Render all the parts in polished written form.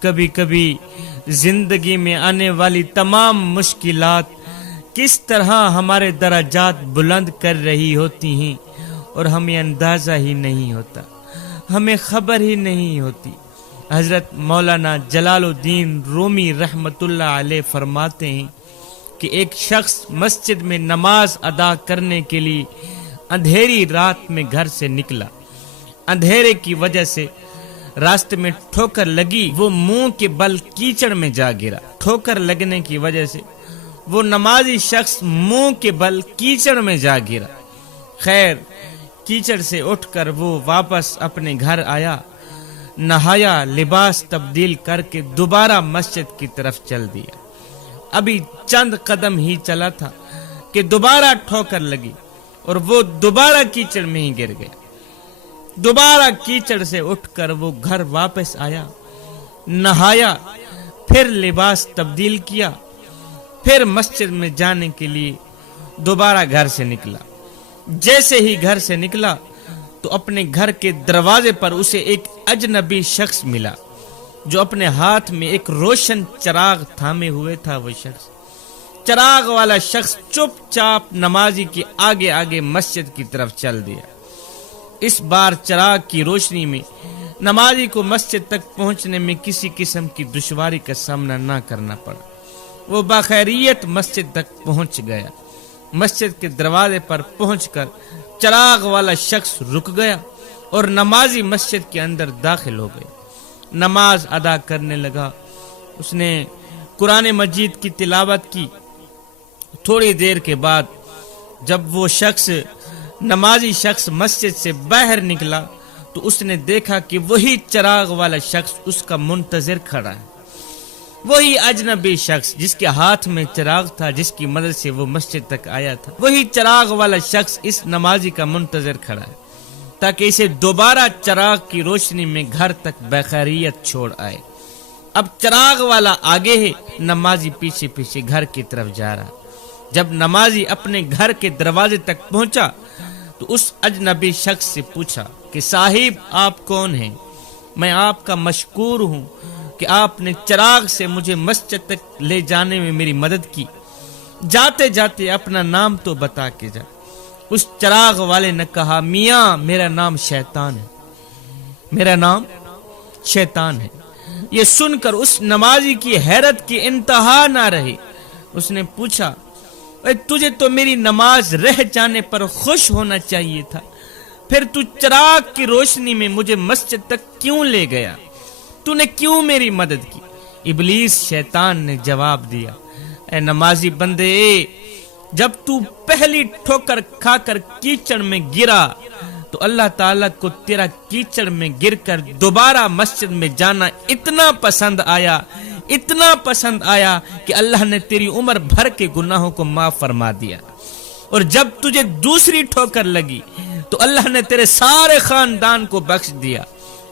کبھی کبھی زندگی میں آنے والی تمام مشکلات کس طرح ہمارے درجات بلند کر رہی ہوتی ہیں اور ہمیں اندازہ ہی نہیں ہوتا، ہمیں خبر ہی نہیں ہوتی۔ حضرت مولانا جلال الدین رومی رحمت اللہ علیہ فرماتے ہیں کہ ایک شخص مسجد میں نماز ادا کرنے کے لیے اندھیری رات میں گھر سے نکلا۔ اندھیرے کی وجہ سے راستے میں ٹھوکر لگی، وہ منہ کے بل کیچڑ میں جا گرا۔ ٹھوکر لگنے کی وجہ سے وہ نمازی شخص منہ کے بل کیچڑ میں جا گرا۔ خیر، کیچڑ سے اٹھ کر وہ واپس اپنے گھر آیا، نہایا، لباس تبدیل کر کے دوبارہ مسجد کی طرف چل دیا۔ ابھی چند قدم ہی چلا تھا کہ دوبارہ ٹھوکر لگی اور وہ دوبارہ کیچڑ میں ہی گر گیا۔ دوبارہ کیچڑ سے اٹھ کر وہ گھر واپس آیا، نہایا، پھر لباس تبدیل کیا، پھر مسجد میں جانے کے لیے دوبارہ گھر سے نکلا۔ جیسے ہی گھر سے نکلا تو اپنے گھر کے دروازے پر اسے ایک اجنبی شخص ملا جو اپنے ہاتھ میں ایک روشن چراغ تھامے ہوئے تھا۔ وہ شخص، چراغ والا شخص، چپ چاپ نمازی کے آگے آگے مسجد کی طرف چل دیا۔ اس بار چراغ کی روشنی میں نمازی کو مسجد تک پہنچنے میں کسی قسم کی دشواری کا سامنا نہ کرنا پڑا۔ وہ بخیریت مسجد تک پہنچ گیا۔ مسجد کے دروازے پر پہنچ کر چراغ والا شخص رک گیا اور نمازی مسجد کے اندر داخل ہو گئے۔ نماز ادا کرنے لگا۔ اس نے قرآن مجید کی تلاوت کی۔ تھوڑی دیر کے بعد جب وہ نمازی شخص مسجد سے باہر نکلا تو اس نے دیکھا کہ وہی چراغ والا شخص اس کا منتظر کھڑا ہے۔ وہی اجنبی شخص جس کے ہاتھ میں چراغ تھا، جس کی مدد سے وہ مسجد تک آیا تھا، وہی چراغ والا شخص اس نمازی کا منتظر کھڑا ہے تاکہ اسے دوبارہ چراغ کی روشنی میں گھر تک بخیریت چھوڑ آئے۔ اب چراغ والا آگے ہے، نمازی پیچھے پیچھے گھر کی طرف جا رہا۔ جب نمازی اپنے گھر کے دروازے تک پہنچا تو اس اجنبی شخص سے پوچھا کہ صاحب آپ کون ہیں؟ میں آپ کا مشکور ہوں کہ آپ نے چراغ سے مجھے مسجد تک لے جانے میں میری مدد کی۔ جاتے جاتے اپنا نام تو بتا کے جا۔ اس چراغ والے نے کہا میاں میرا نام شیطان ہے، میرا نام شیطان ہے۔ یہ سن کر اس نمازی کی حیرت کی انتہا نہ رہی۔ اس نے پوچھا تجھے تو میری نماز رہ جانے پر خوش ہونا چاہیے تھا، پھر تو چراغ کی روشنی میں مجھے مسجد تک کیوں لے گیا؟ تو نے کیوں میری مدد کی؟ ابلیس شیطان نے جواب دیا، اے نمازی بندے، جب تو پہلی ٹھوکر کھا کر کیچڑ میں گرا تو اللہ تعالیٰ کو تیرا کیچڑ میں گر کر دوبارہ مسجد میں جانا اتنا پسند آیا کہ اللہ نے تیری عمر بھر کے گناہوں کو معاف فرما دیا۔ اور جب تجھے دوسری ٹھوکر لگی تو اللہ نے تیرے سارے خاندان کو بخش دیا۔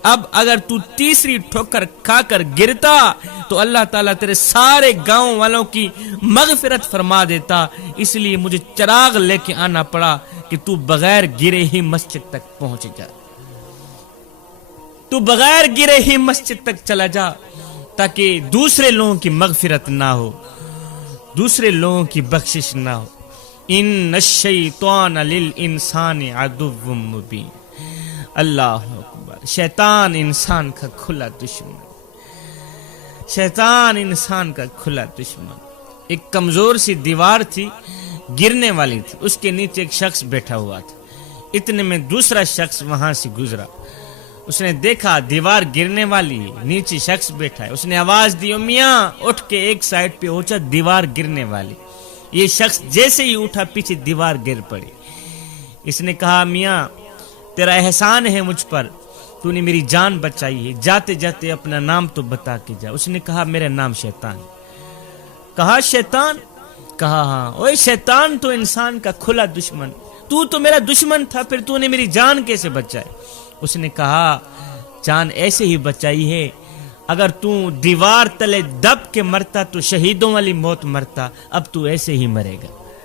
اب اگر تو تیسری ٹھوکر کھا کر گرتا تو اللہ تعالیٰ تیرے سارے گاؤں والوں کی مغفرت فرما دیتا، اس لیے مجھے چراغ لے کے آنا پڑا کہ تو بغیر گرے ہی مسجد تک پہنچ جا، تو بغیر گرے ہی مسجد تک چلا جا تاکہ دوسرے لوگوں کی مغفرت نہ ہو، دوسرے لوگوں کی بخشش نہ ہو۔ ان الشیطان للانسان عدو مبین۔ اللہ اکبر۔ شیطان انسان کا کھلا دشمن، شیطان انسان کا کھلا دشمن۔ ایک کمزور سی دیوار تھی، گرنے والی تھی، اس کے نیچے ایک شخص بیٹھا ہوا تھا۔ اتنے میں دوسرا شخص وہاں سے گزرا۔ اس نے دیکھا دیوار گرنے والی، نیچے شخص بیٹھا ہے۔ اس نے آواز دی، میاں اٹھ کے ایک سائڈ پہ اونچا، دیوار گرنے والی۔ یہ شخص جیسے ہی اٹھا پیچھے دیوار گر پڑی۔ اس نے کہا میاں تیرا احسان ہے مجھ پر، تو نے میری جان بچائی ہے، جاتے جاتے اپنا نام تو بتا کے جا۔ اس نے کہا میرا نام شیطان۔ کہا شیطان؟ کہا ہاں۔ اوے شیطان تو انسان کا کھلا دشمن، تو میرا دشمن تھا، پھر تو نے میری جان کیسے بچائی؟ اس نے کہا جان ایسے ہی بچائی ہے، اگر تو دیوار تلے دب کے مرتا تو شہیدوں والی موت مرتا، اب تو ایسے ہی مرے گا۔